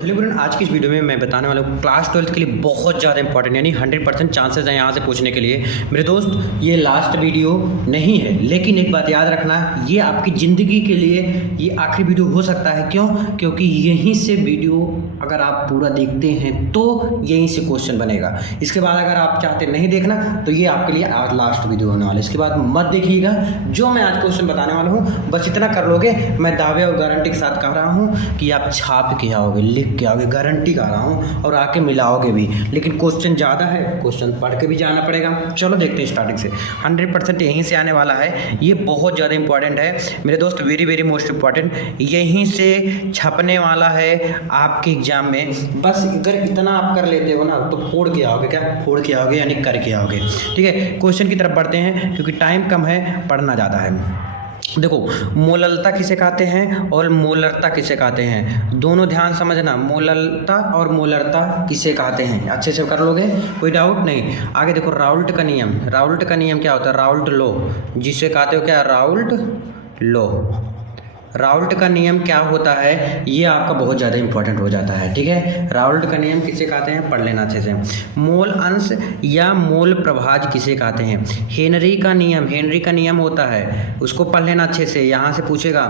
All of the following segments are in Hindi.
हेलो फ्रेंड, आज की इस वीडियो में मैं बताने वाला हूँ क्लास 12th के लिए बहुत ज़्यादा इंपॉर्टेंट यानी 100% चांसेस हैं यहाँ से पूछने के लिए। मेरे दोस्त, ये लास्ट वीडियो नहीं है, लेकिन एक बात याद रखना, ये आपकी ज़िंदगी के लिए ये आखिरी वीडियो हो सकता है। क्यों? क्योंकि यहीं से वीडियो अगर आप पूरा देखते हैं तो यहीं से क्वेश्चन बनेगा। इसके बाद अगर आप चाहते नहीं देखना तो ये आपके लिए आज लास्ट वीडियो होने वाला है। इसके बाद मत देखिएगा। जो मैं आज क्वेश्चन बताने वाला हूँ बस इतना कर लोगे, मैं दावे और गारंटी के साथ कह रहा हूँ कि आप छाप के आओगे, लिख के आओगे, गारंटी कर रहा हूँ, और आके मिलाओगे भी। लेकिन क्वेश्चन ज़्यादा है, क्वेश्चन पढ़ के भी जाना पड़ेगा। चलो देखते हैं स्टार्टिंग से। 100% यहीं से आने वाला है। ये बहुत ज़्यादा इंपॉर्टेंट है मेरे दोस्त, वेरी वेरी मोस्ट इंपॉर्टेंट। यहीं से छपने वाला है आपके एग्जाम में। बस अगर इतना आप कर लेते हो ना तो फोड़ के आओगे। क्या फोड़ के आओगे? यानी करके आओगे। ठीक है, क्वेश्चन की तरफ बढ़ते हैं क्योंकि टाइम कम है, पढ़ना ज़्यादा है। देखो, मोललता किसे कहते हैं और मोलरता किसे कहते हैं, दोनों ध्यान समझना। मोललता और मोलरता किसे कहते हैं, अच्छे से कर लोगे, कोई डाउट नहीं। आगे देखो, राउल्ट का नियम। राउल्ट का नियम क्या होता है? राउल्ट लॉ जिसे कहते हो, क्या? Raoult law. राउल्ट का नियम क्या होता है, ये आपका बहुत ज़्यादा इंपॉर्टेंट हो जाता है। ठीक है, राउल्ट का नियम किसे कहते हैं, पढ़ लेना अच्छे से। मोल अंश या मोल प्रभाज किसे कहते हैं? हेनरी का नियम। हेनरी का नियम होता है, उसको पढ़ लेना अच्छे से, यहाँ से पूछेगा।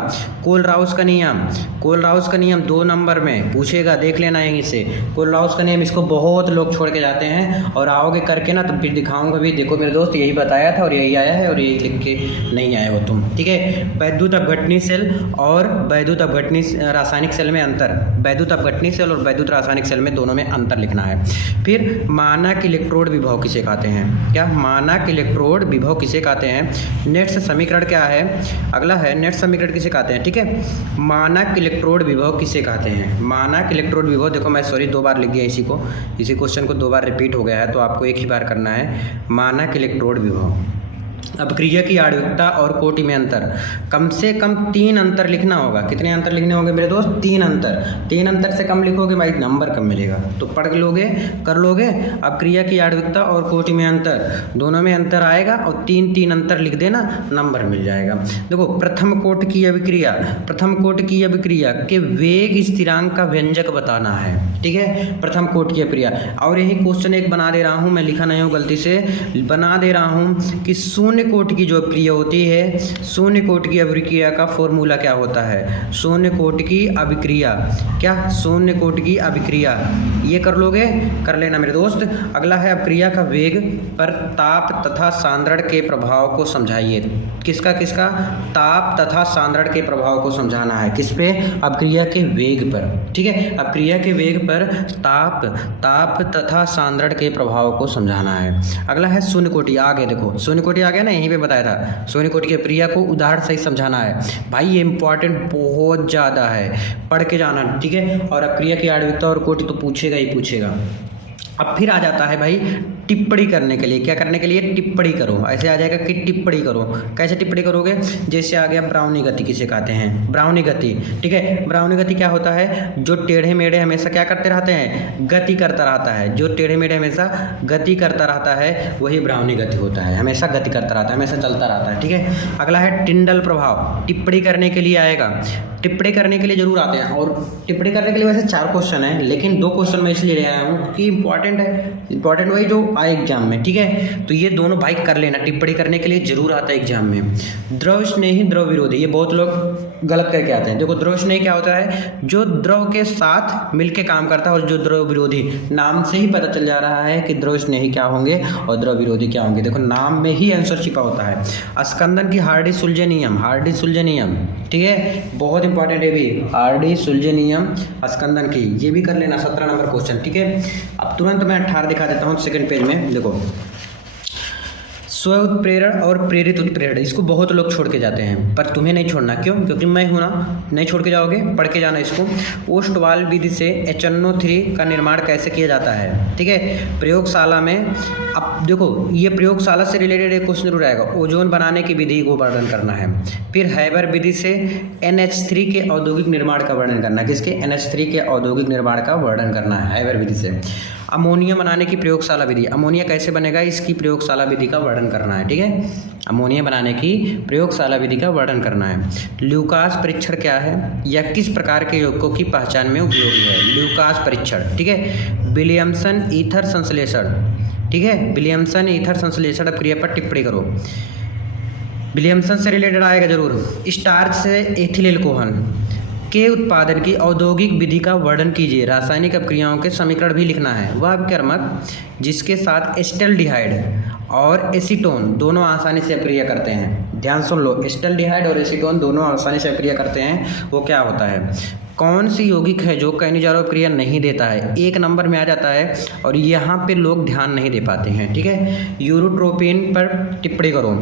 कोलराउस का नियम। कोलराउस का नियम 2 नंबर में पूछेगा, देख लेना यहीं से। कोलराउस का नियम, इसको बहुत लोग छोड़ के जाते हैं, और आओगे करके ना तो फिर दिखाऊंगा भी। देखो मेरे दोस्त, यही बताया था और यही आया है, और यही लिख के नहीं आए हो तुम। ठीक है, वैद्युत अपघटनी सेल और वैद्युत अपघटनी रासायनिक सेल में अंतर। वैद्युत अपघटनी सेल और वैद्युत रासायनिक सेल में दोनों में अंतर लिखना है। फिर मानक इलेक्ट्रोड विभव किसे कहते हैं? क्या? मानक इलेक्ट्रोड विभव किसे कहते हैं? नेट्स समीकरण क्या है? अगला है नेट्स समीकरण किसे कहते हैं? ठीक है, मानक इलेक्ट्रोड विभव किसे कहते हैं? मानक इलेक्ट्रोड विभव, देखो मैं सॉरी 2 बार लिख दिया इसी क्वेश्चन को 2 बार रिपीट हो गया है, तो आपको एक ही बार करना है। मानक इलेक्ट्रोड विभव। अपक्रिया की आणविकता और कोटि में अंतर, कम से कम 3 अंतर लिखना होगा। कितने अंतर लिखने होंगे मेरे दोस्त? 3 अंतर। 3 अंतर से कम लिखोगे भाई नंबर कम मिलेगा, तो पढ़ लोगे, कर लोगे। अपक्रिया की आणविकता और कोटि में अंतर, दोनों में अंतर आएगा, और 3 अंतर लिख देना, नंबर मिल जाएगा। देखो, प्रथम कोटि की अभिक्रिया, प्रथम कोटि की अभिक्रिया के वेग स्थिरांक का व्यंजक बताना है। ठीक है, प्रथम कोटि की अभिक्रिया। और यही क्वेश्चन एक बना दे रहा हूँ, मैं लिखा नहीं हूँ, गलती से बना दे रहा हूँ कि शून्य कोटि की जो अभिक्रिया होती है, शून्य कोटि की अभिक्रिया का फॉर्मूला क्या होता है? शून्य कोटि की अभिक्रिया, क्या? शून्य कोटि की अभिक्रिया, ये कर लोगे, कर लेना मेरे दोस्त। अगला है अभिक्रिया का वेग पर ताप तथा सांद्रण के प्रभाव को समझाइए। किसका किसका? ताप तथा सांद्रण के प्रभाव को समझाना है। किस पे? अभिक्रिया के वेग पर। ठीक है, अभिक्रिया के वेग पर ताप तथा सांद्रण के प्रभाव को समझाना है। अगला है शून्य कोटि। आगे देखो, शून्य कोटि आ गया ना, यहीं पे बताया था। शून्य कोटि की अभिक्रिया को उदाहरण सही समझाना है। भाई ये इंपॉर्टेंट बहुत ज़्यादा है, पढ़ के जाना। ठीक है, और अभिक्रिया की आणविकता और कोटि तो पूछेगा ही पूछेगा। अब फिर आ जाता है भाई टिप्पणी करने के लिए। क्या करने के लिए? टिप्पणी करो। ऐसे आ जाएगा कि टिप्पणी करो। कैसे टिप्पणी करोगे? जैसे आ गया ब्राउनी गति किसे कहते हैं? ब्राउनी गति। ठीक है, ब्राउनी गति क्या होता है? जो टेढ़े मेढ़े हमेशा क्या करते रहते हैं? गति करता रहता है। जो टेढ़े मेढ़े हमेशा गति करता रहता है वही ब्राउनी गति होता है। हमेशा गति करता रहता है, हमेशा चलता रहता है। ठीक है, अगला है टिंडल प्रभाव। टिप्पणी करने के लिए आएगा, टिप्पणी करने के लिए जरूर आते हैं। और टिप्पणी करने के लिए वैसे 4 क्वेश्चन हैं, लेकिन 2 क्वेश्चन मैं इसलिए ले आया हूँ कि इंपॉर्टेंट है। इंपॉर्टेंट वही जो आए एग्जाम में। ठीक है, तो ये दोनों भाई कर लेना, टिप्पणी करने के लिए जरूर आता है एग्जाम में। द्रव स्नेही द्रव विरोधी, ये बहुत लोग गलत करके आते हैं। देखो, द्रव स्नेही क्या होता है? जो द्रव के साथ मिलके काम करता है, और जो द्रव विरोधी, नाम से ही पता चल जा रहा है कि द्रव स्नेही क्या होंगे और द्रव विरोधी क्या होंगे। देखो, नाम में ही आंसर छिपा होता है। स्कंदन की हार्डी-सुलज़े नियम। हार्डी-सुलज़े नियम, ठीक है, बहुत इंपॉर्टेंट है भी। हार्डी-सुलज़े नियम स्कंदन की, ये भी कर लेना, 17 नंबर क्वेश्चन। ठीक है, अब तुरंत मैं 18 दिखा देता हूँ सेकंड पेज में। देखो, स्व उत्प्रेरण और प्रेरित उत्प्रेरण, इसको बहुत लोग छोड़ के जाते हैं, पर तुम्हें नहीं छोड़ना। क्यों? क्योंकि मैं हूं ना, नहीं छोड़ के जाओगे, पढ़ के जाना इसको। ओस्टवाल विधि से HNO3 का निर्माण कैसे किया जाता है? ठीक है, प्रयोगशाला में। अब देखो, ये प्रयोगशाला से रिलेटेड एक क्वेश्चन जरूर आएगा। ओजोन बनाने की विधि को वर्णन करना है। फिर हैबर विधि से NH3 के औद्योगिक निर्माण का वर्णन करना है। किसके? NH3 के औद्योगिक निर्माण का वर्णन करना है हैबर विधि से। अमोनिया बनाने की प्रयोगशाला विधि, अमोनिया कैसे बनेगा इसकी प्रयोगशाला विधि का वर्णन वर्णन करना है, ठीक है। अमोनिया बनाने की प्रयोगशाला विधि का वर्णन करना है। ल्यूकास परीक्षण क्या है या किस प्रकार के यौगिकों की पहचान में उपयोगी है? ल्यूकास परीक्षण, ठीक है। विलियमसन ईथर संश्लेषण, ठीक है। विलियमसन ईथर संश्लेषण क्रिया पर टिप्पणी करो। विलियमसन से रिलेटेड आएगा जरूर। स्टार्च से एथिल एल्कोहल के उत्पादन की औद्योगिक विधि का वर्णन कीजिए। रासायनिक अपक्रियाओं के समीकरण भी लिखना है। वह अपक्रमक जिसके साथ एस्टल्डिहाइड और एसीटोन दोनों आसानी से अपक्रिया करते हैं। ध्यान सुन लो, एस्टल्डिहाइड और एसीटोन दोनों आसानी से अपक्रिया करते हैं, वो क्या होता है? कौन सी यौगिक है जो काइनेजारो अपक्रिया नहीं देता है? 1 नंबर में आ जाता है और यहाँ पे लोग ध्यान नहीं दे पाते हैं, ठीक है। यूरोट्रोपिन पर टिप्पणी करो।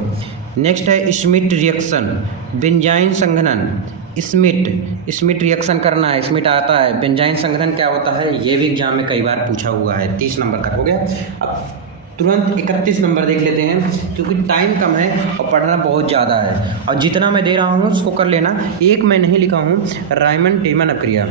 नेक्स्ट है स्मिट रिएक्शन, बेंजाइन संघनन। स्मिट रिएक्शन करना है, स्मिट आता है। बेंजाइन संघनन क्या होता है? ये भी एग्जाम में कई बार पूछा हुआ है। 30 नंबर तक हो गया। अब तुरंत 31 नंबर देख लेते हैं, क्योंकि टाइम कम है और पढ़ना बहुत ज़्यादा है और जितना मैं दे रहा हूँ उसको कर लेना। एक मैं नहीं लिखा हूँ, रायमंड टीमन अपक्रिया,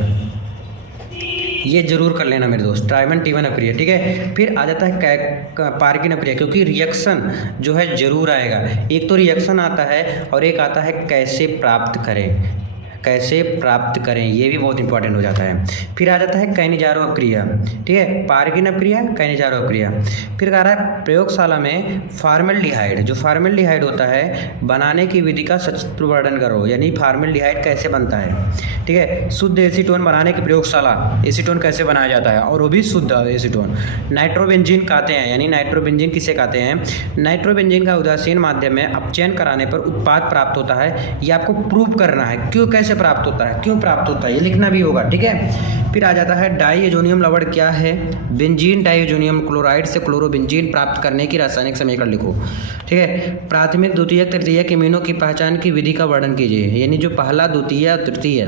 ये जरूर कर लेना मेरे दोस्त, रायमंड टीमन अपक्रिया, ठीक है। फिर आ जाता है पार्किन अपक्रिया, क्योंकि रिएक्शन जो है जरूर आएगा। एक तो रिएक्शन आता है और एक आता है कैसे प्राप्त करें, कैसे प्राप्त करें, ये भी बहुत इंपॉर्टेंट हो जाता है। फिर आ जाता है काइनेजारो अपक्रिया, ठीक है। पार्किन अपक्रिया, काइनेजारो अपक्रिया। फिर आ रहा है प्रयोगशाला में फार्मेल्डिहाइड, जो फार्मेल्डिहाइड होता है बनाने की विधि का सचित्र वर्णन करो, यानी फार्मेल्डिहाइड कैसे बनता है, ठीक है। शुद्ध एसीटोन बनाने की प्रयोगशाला, एसीटोन कैसे बनाया जाता है और वो भी शुद्ध एसीटोन। नाइट्रोबेंजीन कहते हैं, यानी नाइट्रोबेंजीन किसे कहते हैं? नाइट्रोबेंजीन का उदासीन माध्यम में अपचयन कराने पर उत्पाद प्राप्त होता है। ये आपको प्रूव करना है, क्यों कैसे प्राप्त होता है, क्यों प्राप्त होता है, ये लिखना भी होगा, ठीक है। फिर आ जाता है डाईएजोनियम लवण क्या है? बेंजीन डाईएजोनियम क्लोराइड से क्लोरोबेंजीन प्राप्त करने की रासायनिक समीकरण लिखो, ठीक है। प्राथमिक द्वितीयक तृतीयक एमीनों की पहचान की विधि का वर्णन कीजिए, यानी जो पहला द्वितीय और तृतीय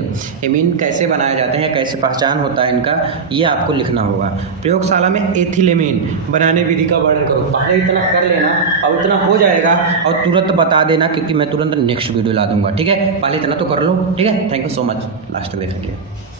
एमीन कैसे बनाए जाते हैं, कैसे पहचान होता है इनका, ये आपको लिखना होगा। प्रयोगशाला में एथिलेमीन बनाने विधि का वर्णन करो। पहले इतना कर लेना और इतना हो जाएगा और तुरंत बता देना, क्योंकि मैं तुरंत नेक्स्ट वीडियो ला दूंगा, ठीक है। पहले इतना तो कर लो, ठीक है। Thank you so much, last तक देखने के लिए।